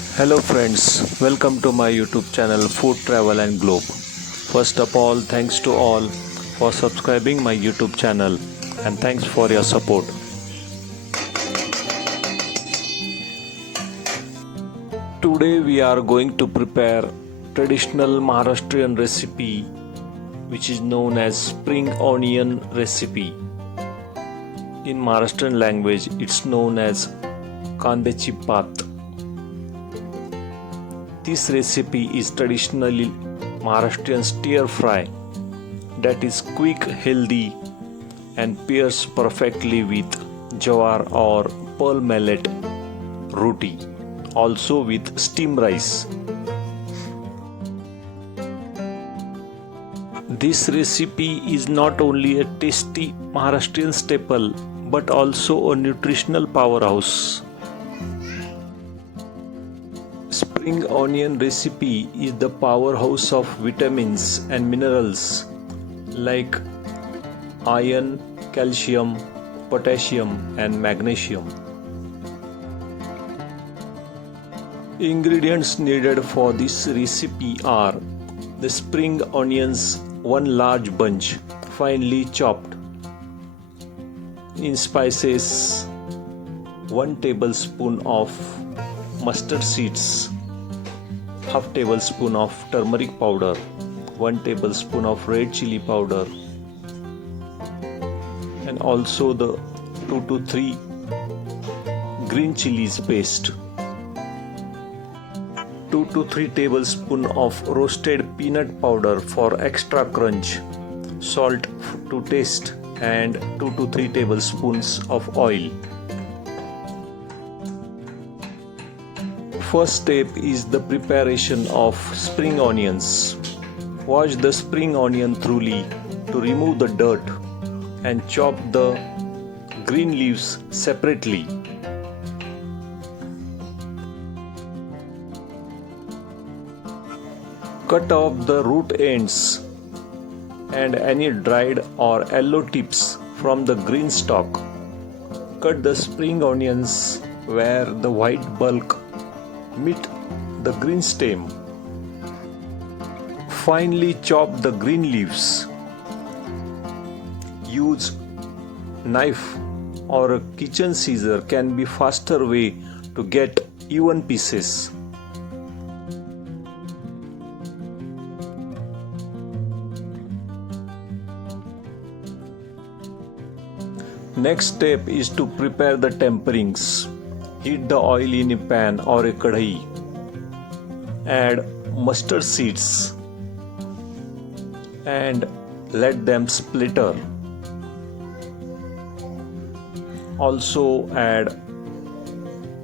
Hello friends, welcome to my YouTube channel Food Travel and Globe. First of all, thanks to all for subscribing my YouTube channel and thanks for your support. Today we are going to prepare traditional Maharashtrian recipe which is known as spring onion recipe. In Maharashtrian language it's known as kandyachi paat. This recipe is traditionally Maharashtrian stir fry that is quick, healthy and pairs perfectly with jawar or pearl millet roti, also with steamed rice. This recipe is not only a tasty Maharashtrian staple but also a nutritional powerhouse. Spring onion recipe is the powerhouse of vitamins and minerals like iron, calcium, potassium and magnesium. Ingredients needed for this recipe are the spring onions, 1 large bunch finely chopped. In spices, 1 tablespoon of mustard seeds, half tablespoon of turmeric powder, 1 tablespoon of red chili powder, and also the 2 to 3 green chilies paste, 2 to 3 tablespoon of roasted peanut powder for extra crunch, salt to taste, and 2 to 3 tablespoons of oil. First step is the preparation of spring onions. Wash the spring onion thoroughly to remove the dirt and chop the green leaves separately. Cut off the root ends and any dried or yellow tips from the green stalk. Cut the spring onions where the white bulk meet the green stem. Finely chop the green leaves. Use knife or a kitchen scissor can be faster way to get even pieces. Next step is to prepare the temperings. Heat the oil in a pan or a kadhi. Add mustard seeds and let them splatter. Also add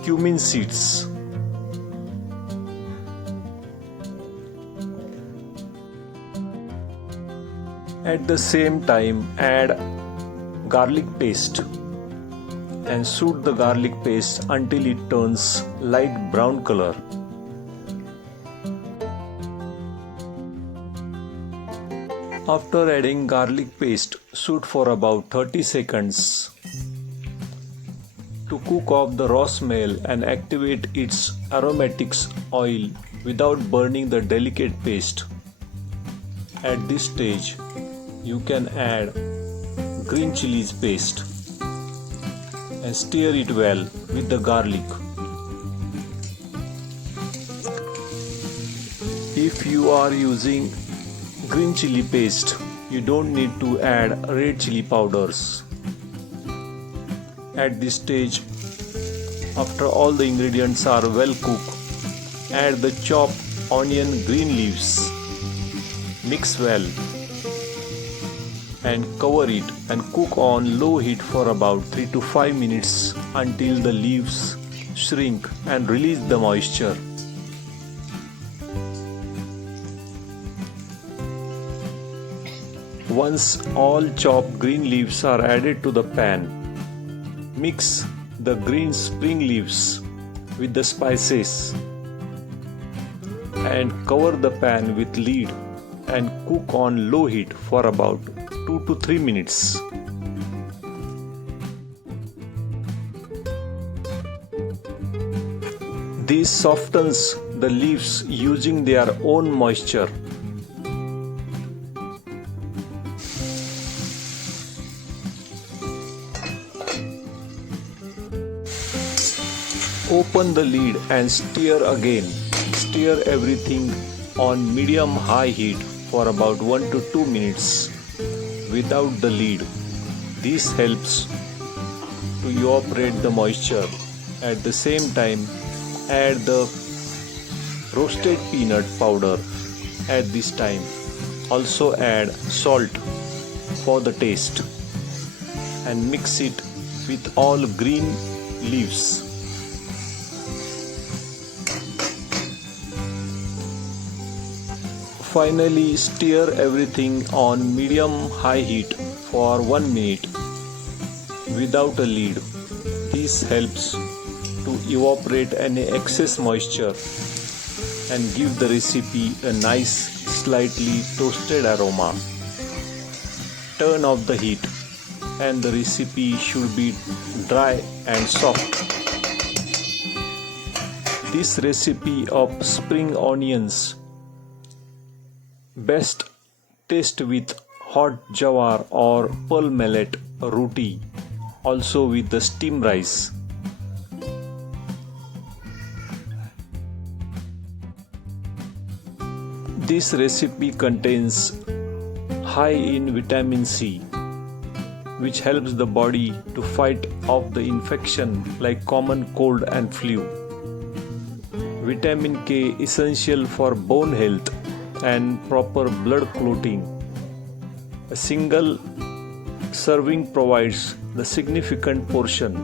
cumin seeds. At the same time add garlic paste and saute the garlic paste until it turns light brown color. After adding garlic paste, saute for about 30 seconds to cook off the raw smell and activate its aromatics oil without burning the delicate paste. At this stage, you can add green chilies paste and stir it well with the garlic. If you are using green chili paste, you don't need to add red chili powders. At this stage, after all the ingredients are well cooked, add the chopped onion green leaves. Mix well and cover it and cook on low heat for about 3 to 5 minutes until the leaves shrink and release the moisture. Once all chopped green leaves are added to the pan, mix the green spring leaves with the spices and cover the pan with lid and cook on low heat for about 2 to 3 minutes. This softens the leaves using their own moisture. Open the lid and stir again. Stir everything on medium-high heat for about 1 to 2 minutes without the lid. This helps to evaporate the moisture. At the same time, add the roasted peanut powder at this time. Also add salt for the taste and mix it with all green leaves. Finally, stir everything on medium-high heat for 1 minute without a lid. This helps to evaporate any excess moisture and give the recipe a nice, slightly toasted aroma. Turn off the heat and the recipe should be dry and soft. This recipe of spring onions best taste with hot jawar or pearl millet roti, also with the steamed rice. This recipe contains high in vitamin C, which helps the body to fight off the infection like common cold and flu. Vitamin K essential for bone health and proper blood clotting. A single serving provides the significant portion.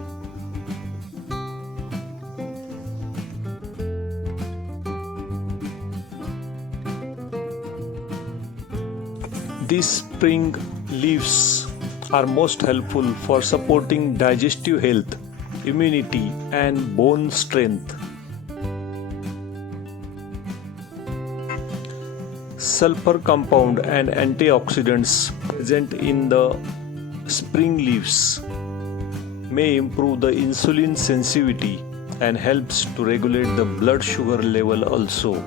These spring leaves are most helpful for supporting digestive health, immunity, and bone strength. Sulfur compound and antioxidants present in the spring leaves may improve the insulin sensitivity and helps to regulate the blood sugar level also.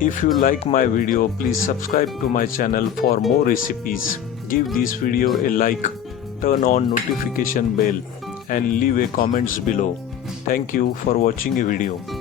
If you like my video, please subscribe to my channel for more recipes. Give this video a like, turn on notification bell and leave a comments below. Thank you for watching a video.